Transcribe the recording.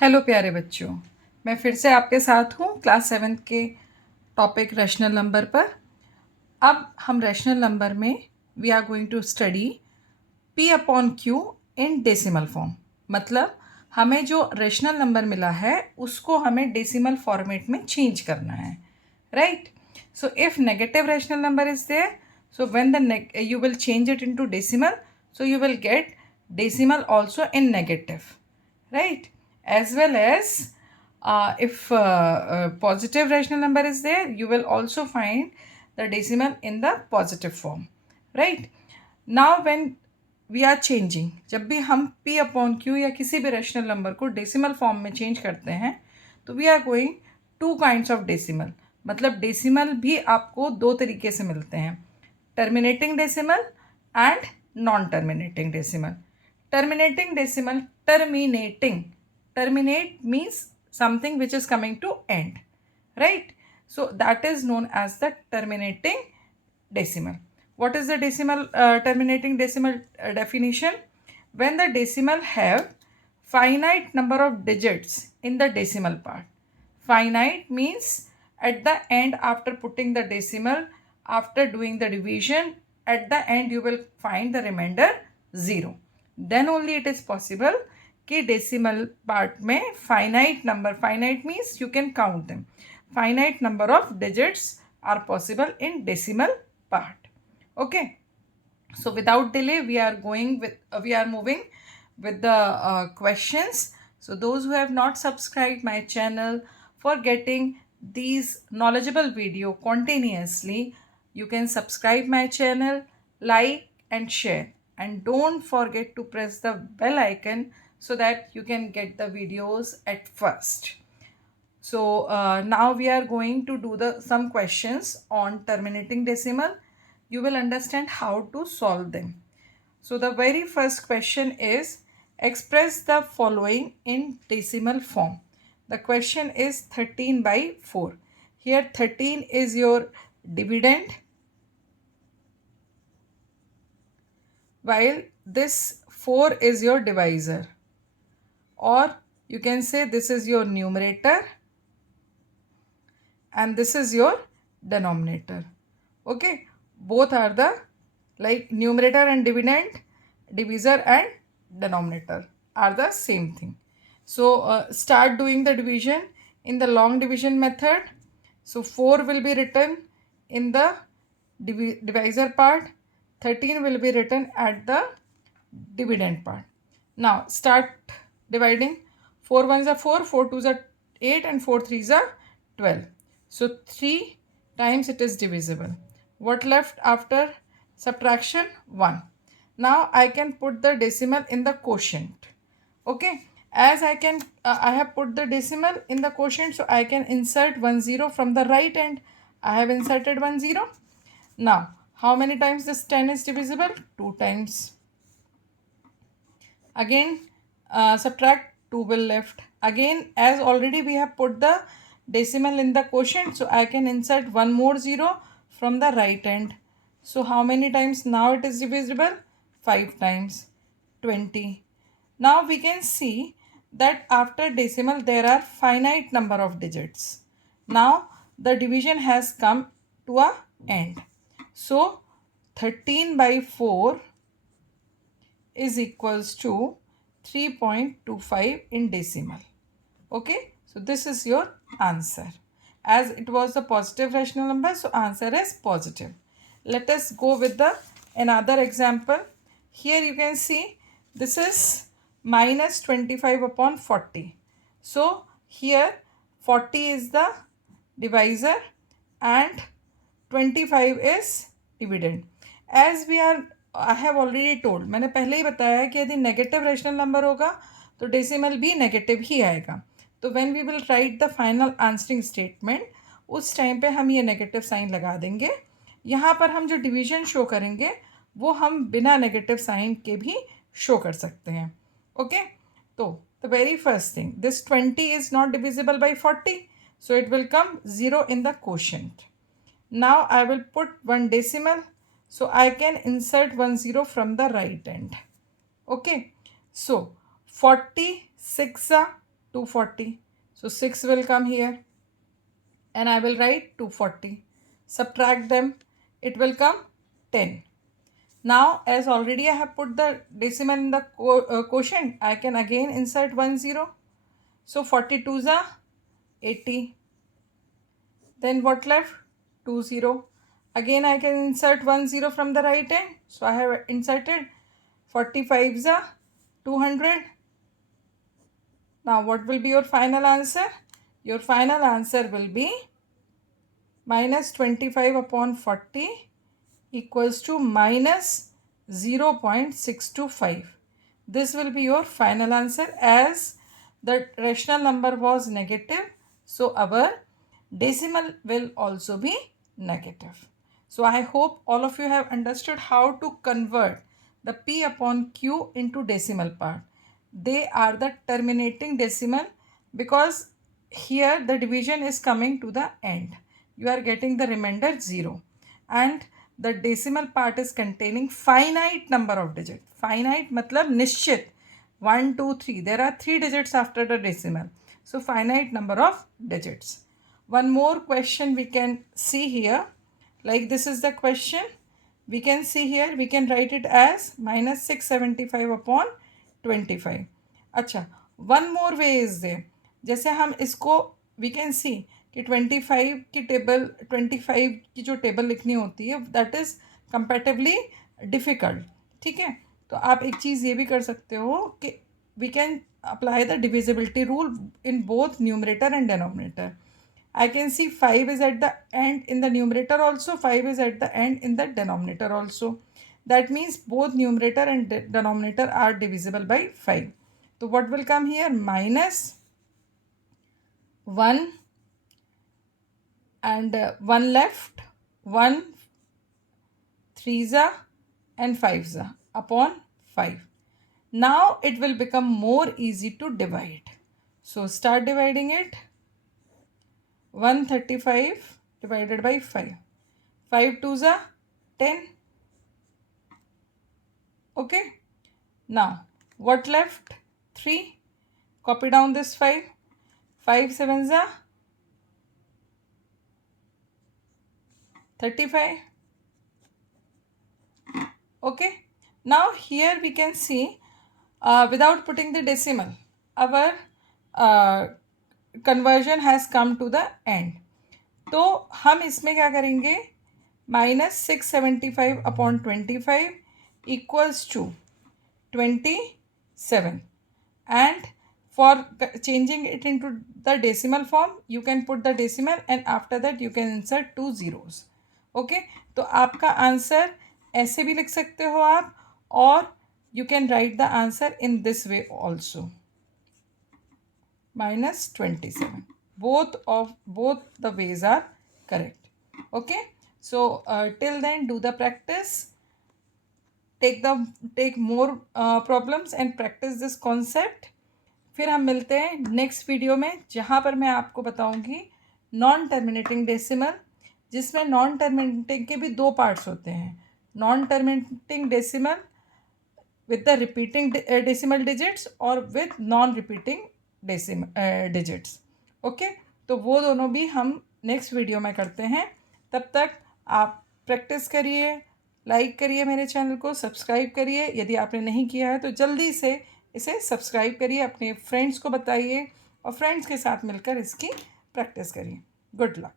Hello प्यारे बच्चों, मैं फिर से आपके साथ हूँ क्लास 7 के टॉपिक रैशनल नंबर पर। अब हम रैशनल नंबर में we are going to study P upon Q in decimal form. मतलब हमें जो रैशनल नंबर मिला है उसको हमें डेसिमल फॉर्मेट में चेंज करना है, right? So if negative rational number is there, so when you will change it into decimal, so you will get decimal also in negative, right? As well as if positive rational number is there, you will also find the decimal in the positive form, right? Now when we are changing, जब भी हम p upon q या किसी भी rational number को decimal form में change करते हैं तो we are going to kinds of decimal. मतलब डेसिमल भी आपको दो तरीके से मिलते हैं, terminating decimal and non terminating decimal. Terminating decimal, terminate means something which is coming to end, right? So that is known as the terminating decimal. What is the decimal terminating decimal definition? When the decimal have finite number of digits in the decimal part. Finite means at the end, after putting the decimal, after doing the division, at the end you will find the remainder 0. Then only it is possible कि decimal part में finite number, finite means you can count them, finite number of digits are possible in decimal part. Okay, so without delay we are moving with the questions. So those who have not subscribed my channel for getting these knowledgeable video continuously, you can subscribe my channel, like and share, and don't forget to press the bell icon so that you can get the videos at first. So now we are going to do some questions on terminating decimal. You will understand how to solve them. So the very first question is, express the following in decimal form. The question is 13 by 4. Here 13 is your dividend, while this 4 is your divisor, or you can say this is your numerator and this is your denominator. Okay, both are the like numerator and dividend, divisor and denominator are the same thing. So start doing the division in the long division method. So 4 will be written in the divisor part, 13 will be written at the dividend part. Now start dividing. 4 ones are 4, 4 twos are 8 and 4 threes are 12. So 3 times it is divisible. What left after subtraction? 1. Now I can put the decimal in the quotient. Okay, as I have put the decimal in the quotient, so I can insert 1 0 from the right end. I have inserted 1 0. Now how many times this 10 is divisible? 2 times. Again subtract, 2 will left. Again, as already we have put the decimal in the quotient, so I can insert one more 0 from the right end. So how many times now it is divisible? 5 times. 20. Now we can see that after decimal there are finite number of digits. Now the division has come to a end. So 13 by 4 is equals to 3.25 in decimal. Okay, so this is your answer. As it was a positive rational number, so answer is positive. Let us go with the another example. Here you can see this is minus 25 upon 40. So here 40 is the divisor and 25 is dividend. As we are, I have already told, मैंने पहले ही बताया है कि यदि negative rational number होगा तो decimal भी negative ही आएगा. तो when we will write the final answering statement, उस टाइम पे हम ये नेगेटिव साइन लगा देंगे. यहाँ पर हम जो डिवीजन शो करेंगे वो हम बिना नेगेटिव साइन के भी शो कर सकते हैं. ओके, तो the very first thing, this 20 is not divisible by 40, so it will come 0 in the quotient. Now I will put one decimal, so I can insert 1 0 from the right end. Okay, so 46 240. So 6 will come here and I will write 240. Subtract them, it will come 10. Now as already I have put the decimal in the quotient, I can again insert 1 0. So 42 is 80. Then what left? 2 0. Again I can insert 1 0 from the right hand. So I have inserted 45 is 200. Now what will be your final answer? Your final answer will be minus 25 upon 40 equals to minus 0.625. This will be your final answer as the rational number was negative. So our decimal will also be negative. So I hope all of you have understood how to convert the P upon Q into decimal part. They are the terminating decimal because here the division is coming to the end. You are getting the remainder 0 and the decimal part is containing finite number of digits. Finite matlab nishchit. 1, 2, 3. There are 3 digits after the decimal. So finite number of digits. One more question we can see here. Like this is the question. We can see here, we can write it as minus 675 upon 25. अच्छा, one more way is there. जैसे हम इसको we can see कि 25 की table 25 की जो table लिखनी होती है दैट इज़ कंपैरेटिवली डिफ़िकल्ट. ठीक है, तो आप एक चीज़ ये भी कर सकते हो कि we can apply the divisibility rule in both numerator and denominator. I can see 5 is at the end in the numerator also, 5 is at the end in the denominator also. That means both numerator and denominator are divisible by 5. So what will come here? Minus 1 and 1 left, 1 3s and 5s upon 5. Now it will become more easy to divide. So start dividing it. 135 divided by 5. 5 2s are 10. Okay. Now what left? 3. Copy down this 5. 5 7s are 35. Okay. Now here we can see without putting the decimal, our conversion has come to the end. तो हम इसमें क्या करेंगे? minus 675 upon 25 equals to 27. And for changing it into the decimal form, you can put the decimal and after that you can insert 2 zeros. Okay, तो आपका answer ऐसे भी लिख सकते हो आप और you can write the answer in this way also. Minus 27. Both the ways are correct. Okay, so till then do the practice, take more problems and practice this concept. फिर हम मिलते हैं नेक्स्ट वीडियो में जहाँ पर मैं आपको बताऊंगी नॉन टर्मिनेटिंग डेसिमल, जिसमें नॉन टर्मिनेटिंग के भी 2 पार्ट्स होते हैं. Non terminating decimal with the repeating decimal digits और with non repeating decimal digits. Okay, तो वो दोनों भी हम नेक्स्ट वीडियो में करते हैं. तब तक आप प्रैक्टिस करिए, लाइक करिए, मेरे चैनल को सब्सक्राइब करिए. यदि आपने नहीं किया है तो जल्दी से इसे सब्सक्राइब करिए, अपने फ्रेंड्स को बताइए और फ्रेंड्स के साथ मिलकर इसकी प्रैक्टिस करिए. Good luck.